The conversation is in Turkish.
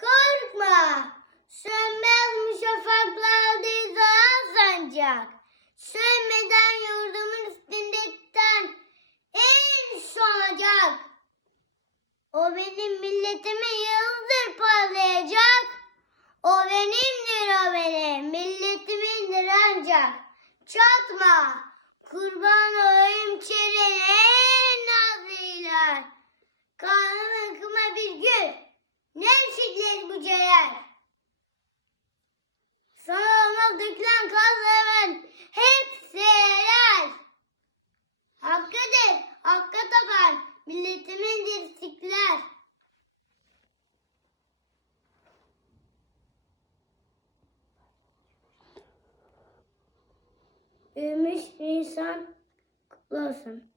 Korkma, sönmez şafaklarda zaman sancak. Sönmeden yurdumun üstündekten en sonacak. O benim milletime yıldır parlayacak. O benimdir o benim, milletimindir ancak. Çatma, kurban olayım. Celer. Sana olmak dökülen kazların hepsi helal. Hakkıdır, hakka tapan milletimindir istiklal. Ümüş insan kutlu olsun.